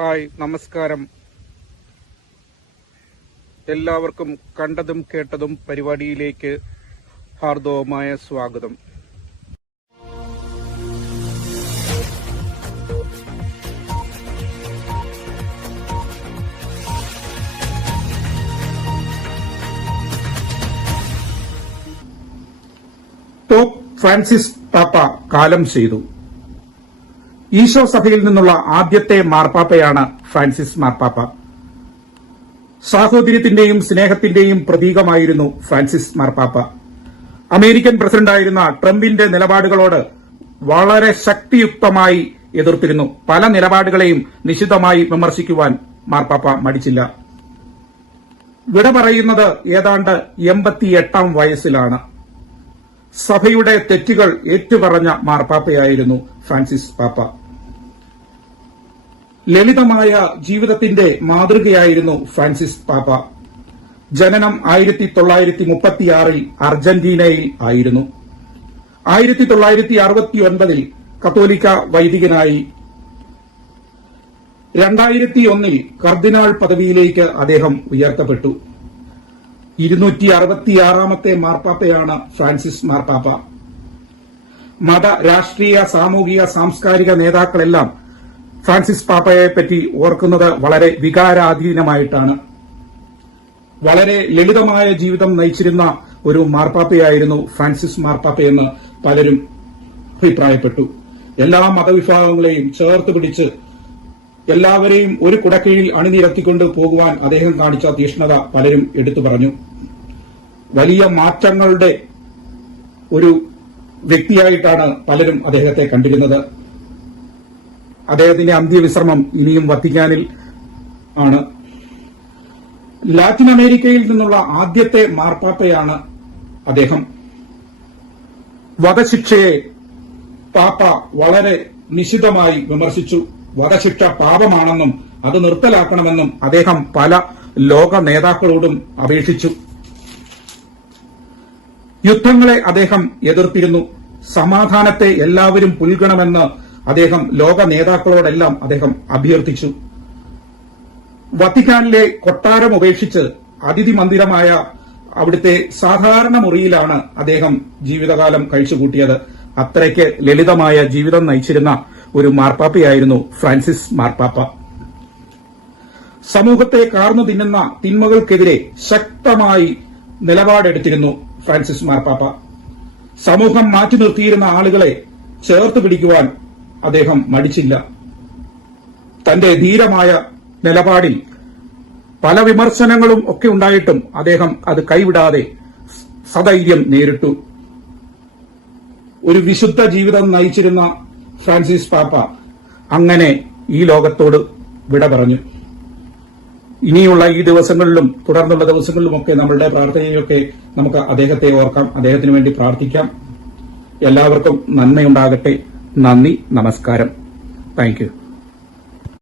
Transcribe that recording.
Hi, നമസ്കാരം. എല്ലാവർക്കും കണ്ടതും കേട്ടതും പരിപാടിയിലേക്ക് ഹാർദവമായ സ്വാഗതം. പോപ്പ് ഫ്രാൻസിസ് പാപ്പ കാലം ചെയ്തു. ഈശോ സഭയിൽ നിന്നുള്ള ആദ്യത്തെ മാർപ്പാപ്പയാണ് ഫ്രാൻസിസ് മാർപ്പാപ്പ. സാഹോദര്യത്തിന്റെയും സ്നേഹത്തിന്റെയും പ്രതീകമായിരുന്നു ഫ്രാൻസിസ് മാർപ്പാപ്പ. അമേരിക്കൻ പ്രസിഡന്റായിരുന്ന ട്രംപിന്റെ നിലപാടുകളോട് വളരെ ശക്തിയുക്തമായി എതിർത്തിരുന്നു. പല നിലപാടുകളെയും നിശിതമായി വിമർശിക്കുവാൻ മാർപ്പാപ്പ മടിച്ചില്ല. വിട പറയുന്നത് ഏതാണ്ട് 88-ാം വയസ്സിലാണ്. സഭയുടെ തെറ്റുകൾ ഏറ്റുപറഞ്ഞ മാർപ്പാപ്പയായിരുന്നു ഫ്രാൻസിസ് പാപ്പ. ലളിതമായ ജീവിതത്തിന്റെ മാതൃകയായിരുന്നു ഫ്രാൻസിസ് പാപ്പ. ജനനം 1936 അർജന്റീനയിൽ ആയിരുന്നു. 1969 കത്തോലിക്ക വൈദികനായി. 2001 കർദിനാൾ പദവിയിലേക്ക് അദ്ദേഹം ഉയർത്തപ്പെട്ടു. 266-ാമത്തെ മാർപ്പാപ്പയാണ് ഫ്രാൻസിസ് മാർപ്പാപ്പ. മത, രാഷ്ട്രീയ, സാമൂഹിക, സാംസ്കാരിക നേതാക്കളെല്ലാം ഫ്രാൻസിസ് പാപ്പയെപ്പറ്റി ഓർക്കുന്നത് വളരെ വികാരാധീനമായിട്ടാണ്. വളരെ ലളിതമായ ജീവിതം നയിച്ചിരുന്ന ഒരു മാർപ്പാപ്പയായിരുന്നു ഫ്രാൻസിസ് മാർപ്പാപ്പയെന്ന് പലരും അഭിപ്രായപ്പെട്ടു. എല്ലാ മതവിഭാഗങ്ങളെയും ചേർത്ത് പിടിച്ച് എല്ലാവരെയും ഒരു കുടക്കീഴിൽ അണിനിരത്തിക്കൊണ്ട് പോകുവാൻ അദ്ദേഹം കാണിച്ച തീഷ്ണത പലരും എടുത്തു പറഞ്ഞു. വലിയ മാറ്റങ്ങളുടെ ഒരു വ്യക്തിയായിട്ടാണ് പലരും അദ്ദേഹത്തെ കണ്ടിരുന്നത്. അദ്ദേഹത്തിന്റെ അന്ത്യവിശ്രമം ഇനിയും വത്തിക്കാനിൽ ആണ്. ലാറ്റിൻ അമേരിക്കയിൽ നിന്നുള്ള ആദ്യത്തെ മാർപ്പാപ്പയാണ് അദ്ദേഹം. വധശിക്ഷയെ പാപ്പ വളരെ നിശിതമായി വിമർശിച്ചു. വധശിക്ഷ പാപമാണെന്നും അത് നിർത്തലാക്കണമെന്നും അദ്ദേഹം പല ലോക നേതാക്കളോടും അപേക്ഷിച്ചു. യുദ്ധങ്ങളെ അദ്ദേഹം എതിർത്തിരുന്നു. സമാധാനത്തെ എല്ലാവരും പുൽകണമെന്ന് അദ്ദേഹം ലോക നേതാക്കളോടെല്ലാം അദ്ദേഹം അഭ്യർത്ഥിച്ചു. വത്തിക്കാനിലെ കൊട്ടാരം ഉപേക്ഷിച്ച് അതിഥി മന്ദിരമായ അവിടുത്തെ സാധാരണ മുറിയിലാണ് അദ്ദേഹം ജീവിതകാലം കഴിച്ചുകൂട്ടിയത്. അത്രയ്ക്ക് ലളിതമായ ജീവിതം നയിച്ചിരുന്ന ഒരു മാർപ്പാപ്പയായിരുന്നു ഫ്രാൻസിസ് മാർപ്പാപ്പ. സമൂഹത്തെ കാർന്നു തിന്നുന്ന തിന്മകൾക്കെതിരെ ശക്തമായി നിലപാടെടുത്തിരുന്നു ഫ്രാൻസിസ് മാർപ്പാപ്പ. സമൂഹം മാറ്റി നിർത്തിയിരുന്ന ആളുകളെ ചേർത്ത് പിടിക്കുവാൻ അദ്ദേഹം മടിച്ചില്ല. തന്റെ ധീരമായ നിലപാടിൽ പല വിമർശനങ്ങളും ഒക്കെ ഉണ്ടായിട്ടും അദ്ദേഹം അത് കൈവിടാതെ സധൈര്യം നേരിട്ടു. ഒരു വിശുദ്ധ ജീവിതം നയിച്ചിരുന്ന ഫ്രാൻസിസ് പാപ്പ അങ്ങനെ ഈ ലോകത്തോട് വിട പറഞ്ഞു. ഇനിയുള്ള ഈ ദിവസങ്ങളിലും തുടർന്നുള്ള ദിവസങ്ങളിലുമൊക്കെ നമ്മളുടെ പ്രാർത്ഥനയിലൊക്കെ നമുക്ക് അദ്ദേഹത്തെ ഓർക്കാം, അദ്ദേഹത്തിന് വേണ്ടി പ്രാർത്ഥിക്കാം. എല്ലാവർക്കും നന്മയുണ്ടാകട്ടെ. നന്ദി, നമസ്കാരം. Thank you.